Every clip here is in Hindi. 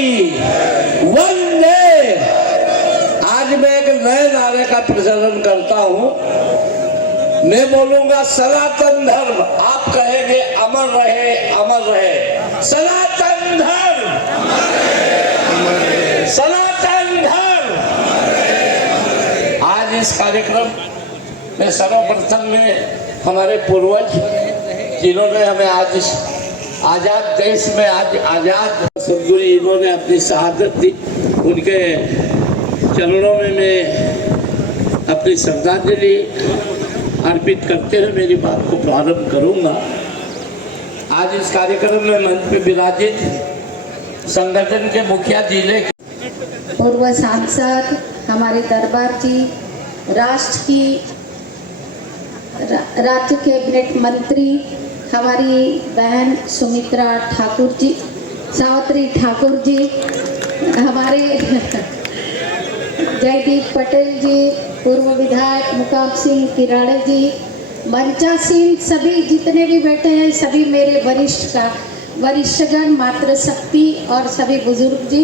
की वंदे। आज मैं एक नए नारे का प्रचलन करता हूं। मैं बोलूंगा सनातन धर्म, आप कहेंगे अमर रहे अमर रहे। सनातन धर्म, सनातन धर्म। आज इस कार्यक्रम में सर्वप्रथम में हमारे पूर्वज जिन्होंने हमें आज इस आजाद देश में आज आजाद सदगुरु इन्होंने अपनी शहादत दी, उनके चरणों में मैं अपनी श्रद्धांजलि अर्पित करते हुए मेरी बात को प्रारंभ करूंगा। आज इस कार्यक्रम में मंच पे विराजित संगठन के मुखिया जिले के पूर्व सांसद, हमारे दरबार जी, राष्ट्र की राज्य कैबिनेट मंत्री हमारी बहन सुमित्रा ठाकुर जी, सावित्री ठाकुर जी, हमारे जयदीप पटेल जी, पूर्व विधायक मुकाम सिंह किराड़े जी, मंचासीन सभी जितने भी बैठे हैं, सभी मेरे वरिष्ठगण, मातृशक्ति और सभी बुजुर्ग जी,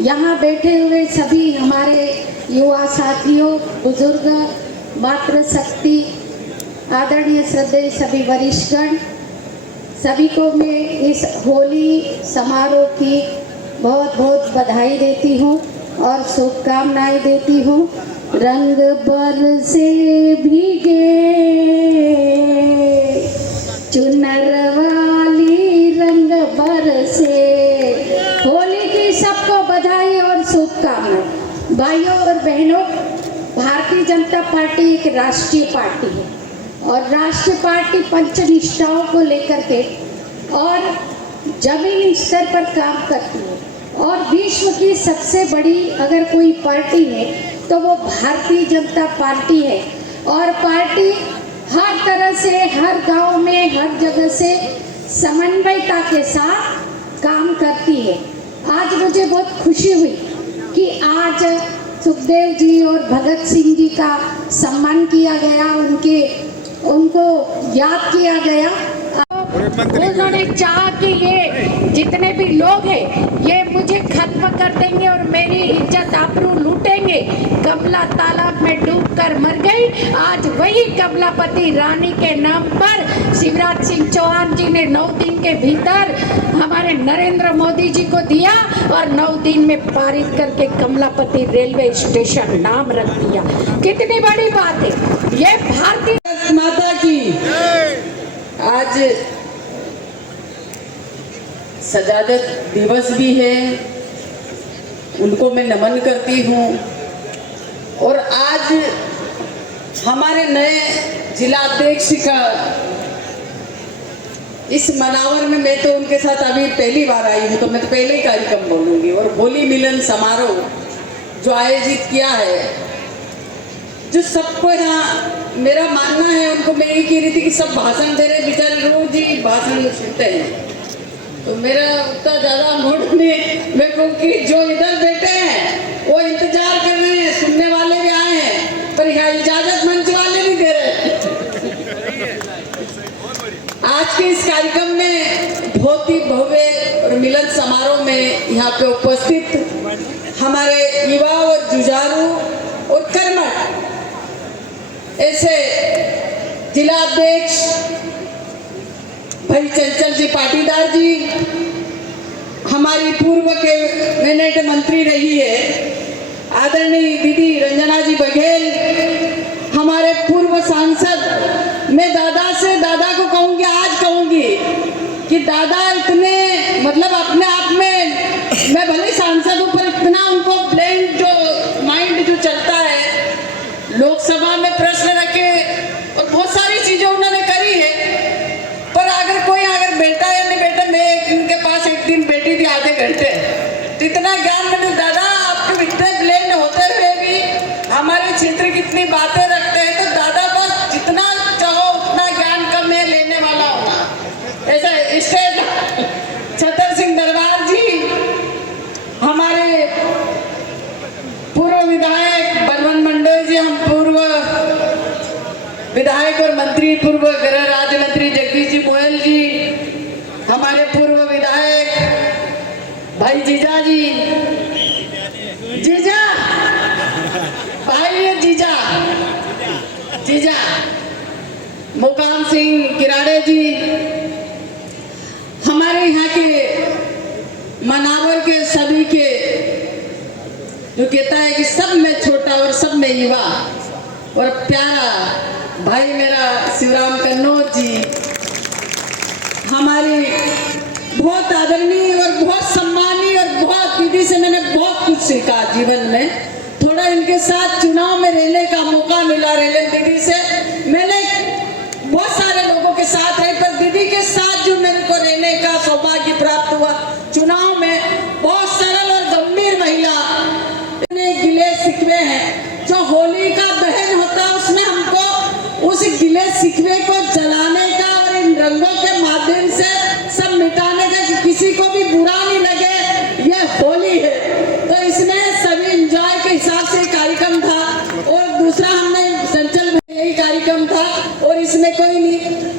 यहाँ बैठे हुए सभी हमारे युवा साथियों, बुजुर्ग, मातृशक्ति, आदरणीय श्रद्धेय सभी वरिष्ठगण, सभी को मैं इस होली समारोह की बहुत बहुत बधाई देती हूँ और शुभकामनाएं देती हूँ। रंग बरसे भीगे चुनर वाली रंग बरसे। होली की सबको बधाई और शुभकामनाएं। भाइयों और बहनों, भारतीय जनता पार्टी एक राष्ट्रीय पार्टी है और राष्ट्रीय पार्टी पंचनिष्ठाओं को लेकर के और जमीनी स्तर पर काम करती है और विश्व की सबसे बड़ी अगर कोई पार्टी है तो वो भारतीय जनता पार्टी है। और पार्टी हर तरह से, हर गांव में, हर जगह से समन्वयता के साथ काम करती है। आज मुझे बहुत खुशी हुई कि आज सुखदेव जी और भगत सिंह जी का सम्मान किया गया, उनको याद किया गया। उन्होंने चाहा कि ये जितने भी लोग हैं ये मुझे खत्म कर देंगे और मेरी इज्जत आबरू लूटेंगे। कमला तालाब में डूबकर मर गई। आज वही कमलापति रानी के नाम पर शिवराज सिंह चौहान जी ने 9 दिन के भीतर हमारे नरेंद्र मोदी जी को दिया और 9 दिन में पारित करके कमलापति रेलवे स्टेशन नाम रख दिया। कितनी बड़ी बात है ये। भारतीय माता की आज सजादत दिवस भी है, उनको मैं नमन करती हूँ। और आज हमारे नए जिलाध्यक्ष का इस मनावर में मैं तो उनके साथ अभी पहली बार आई हूँ, तो मैं तो पहले ही कार्यक्रम बोलूँगी। और होली मिलन समारोह जो आयोजित किया है, जो सबको यहाँ मेरा मानना है, उनको मैं ये कह रही थी कि सब भाषण दे रहे, बेचारे रोज ही भाषण सुनते हैं, तो मेरा उतना ज़्यादा मूड नहीं। मैं कहूँ कि जो इधर बैठे हैं वो इंतजार कर रहे हैं, सुनने वाले भी आए हैं, पर यहाँ इजाजत मंच वाले नहीं दे रहे। आज के इस कार्यक्रम में बहुत ही भव्य और मिलन समारोह में यहाँ पे उपस्थित हमारे युवा और जुझारू और कर्मठ ऐसे जिलाध्यक्ष भाई चंचल जी पाटीदार जी, हमारी पूर्व कैबिनेट मंत्री रही है आदरणीय दीदी रंजना जी बघेल, हमारे पूर्व सांसद, मैं दादा को कहूँगी, आज कहूँगी कि दादा इतने मतलब अपने आप में, मैं भले सांसद हूँ पर इतना उनको ब्लेंड जो माइंड जो चलता है, लोकसभा में प्रश्न रखे और बहुत सारी चीजें उन्होंने करी है। पर अगर बेटा या नहीं बेटा, मैं इनके पास एक दिन बैठी थी आधे घंटे, तो इतना ज्ञान मैंने, दादा आपके इतने ब्लेंड होते हुए भी हमारे क्षेत्र की इतनी बातें रखते हैं, तो दादा बस जितना चाहो उतना ज्ञान का मैं लेने वाला हूँ। ऐसा स्टेट छतर सिंह दरबार जी, हमारे पूर्व विधायक बलवंत मंडल जी, हम पूर्व विधायक और मंत्री, पूर्व गृह राज्य मंत्री जगदीश जी गोयल जी, हमारे पूर्व विधायक भाई जीजा जी, जीजा भाई, ये जीजा जीजा मुकाम सिंह किराड़े जी, हमारे यहाँ के मनावर के सभी के जो कहता है कि सब में छोटा और सब में युवा और प्यारा भाई मेरा शिवराम कन्नौज जी, हमारी बहुत आदरणीय और बहुत सम्मानीय और बहुत दीदी से मैंने बहुत कुछ सीखा जीवन में। थोड़ा इनके साथ चुनाव में रहने का मौका मिला, रेलन दीदी से मैंने बहुत सारे लोगों के साथ रहे, पर दीदी के साथ जो मेरे को रहने का सौभाग्य प्राप्त हुआ चुनाव में, बहुत सरल और गंभीर महिला, इतने गिले शिकवे हैं। जो होली का दहन होता है उसमें हमको उस गिले शिकवे को जलाने का और इन रंगों के माध्यम से सब मिटाने का, कि किसी को भी बुरा नहीं लगे, ये होली है। तो इसमें सभी एंजॉय के हिसाब से कार्यक्रम था। और दूसरा हमने संचल में यही कार्यक्रम था और इसमें कोई नहीं।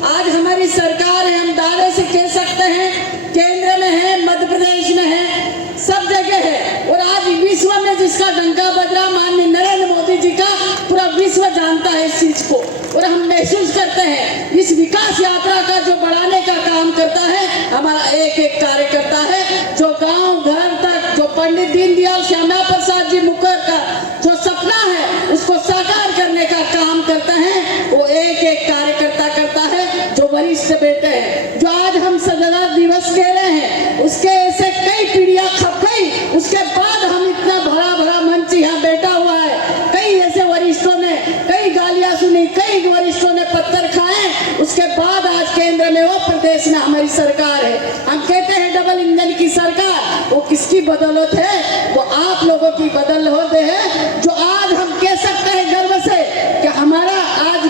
आज हमारी सरकार है, हम दावे से कह सकते हैं, केंद्र में है, मध्य प्रदेश में है, सब जगह है। और आज विश्व में जिसका डंका बज रहा, माननीय नरेंद्र मोदी जी का, पूरा विश्व जानता है इस चीज को। और हम महसूस करते हैं इस विकास यात्रा का जो बढ़ाने का काम करता है हमारा एक एक कार्यकर्ता है, जो गांव घर तक, जो पंडित दीनदयाल श्यामा प्रसाद जी मुखर का जो सपना है उसको साकार करने का काम करता है, वो एक एक कार्यकर्ता करता है। जो वरिष्ठ बेटे हैं, जो आज हम स्वतंत्रता दिवस कह रहे हैं, उसके ऐसे कई पीढ़ियां खप गई, उसके बाद हम इतना भरा भरा मंच यहाँ बैठा हुआ है। कई ऐसे वरिष्ठों ने कई गालियां सुनी, कई वरिष्ठों ने पत्थर खाए, उसके बाद आज केंद्र में और प्रदेश में हमारी सरकार है। हम कहते हैं डबल इंजन की सरकार, वो किसकी बदौलत है? वो आप लोगों की बदौलत है। जो आज हम कह सकते हैं गर्व से कि हमारा आज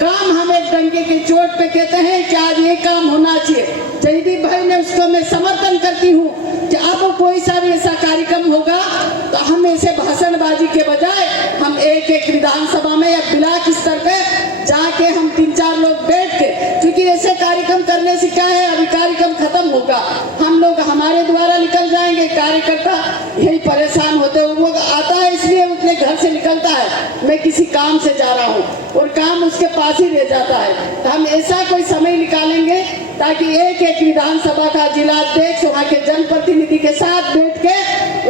काम, हम एक डंके की चोट पे कहते हैं कि आज ये काम होना चाहिए। जयदीप भाई ने उसको मैं समर्थन करती हूँ कि अब कोई सा भी ऐसा कार्यक्रम होगा तो हम ऐसे भाषणबाजी के बजाय हम एक एक विधानसभा में या ब्लॉक स्तर पे जाके हम 3-4 लोग बैठ के, क्योंकि ऐसे कार्यक्रम करने से क्या है, अभी कार्यक्रम खत्म होगा, हम लोग हमारे द्वारा निकल जाएंगे, कार्यकर्ता यही परेशान होते हैं। वो आता है इसलिए अपने घर से निकलता है, मैं किसी काम से जा रहा हूँ, और काम उसके पास ही रह जाता है। तो हम ऐसा कोई समय निकालेंगे ताकि एक एक विधानसभा का जिलाध्यक्ष, वहाँ के जनप्रतिनिधि के साथ बैठ के,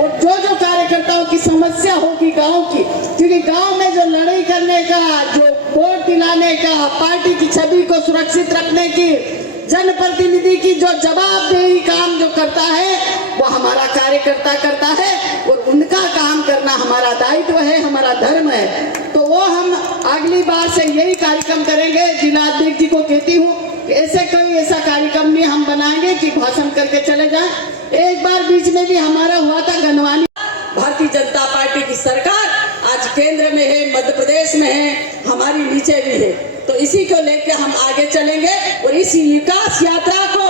और जो जो कार्यकर्ताओं की समस्या होगी गांव की, क्योंकि गांव में जो लड़ाई करने का, जो वोट दिलाने का, पार्टी की छवि को सुरक्षित रखने की, जनप्रतिनिधि की जो जवाबदेही काम जो करता है वो हमारा कार्यकर्ता करता है, और उनका काम करना हमारा दायित्व है, हमारा धर्म है। तो वो हम अगली बार से यही कार्यक्रम करेंगे। जिलाध्यक्ष जी को कहती हूँ कि ऐसे कोई ऐसा कार्यक्रम नहीं हम बनाएंगे कि भाषण करके चले जाएं। एक बार बीच में भी हमारा हुआ था गनवानी। भारतीय जनता पार्टी की सरकार आज केंद्र में है, मध्य प्रदेश में है, हमारी नीचे भी है। तो इसी को लेकर हम आगे चलेंगे और इस विकास यात्रा को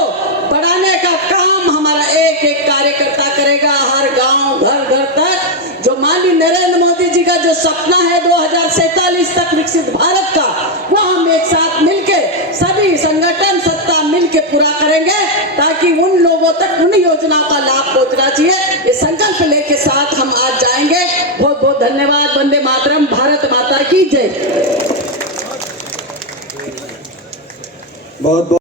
बढ़ाने का काम हमारा एक एक कार्यकर्ता करेगा, हर गांव घर घर तक। जो माननीय नरेंद्र मोदी जी का जो सपना है 2047 तक विकसित भारत का, वो हम एक साथ मिलके सभी संगठन सत्ता मिलके पूरा करेंगे, ताकि उन लोगों तक उन योजनाओं का लाभ पहुंचना चाहिए। ये संकल्प लेके साथ हम आज जाएंगे। बहुत बहुत धन्यवाद। वंदे मातरम। भारत माता की जय। बहुत बहुत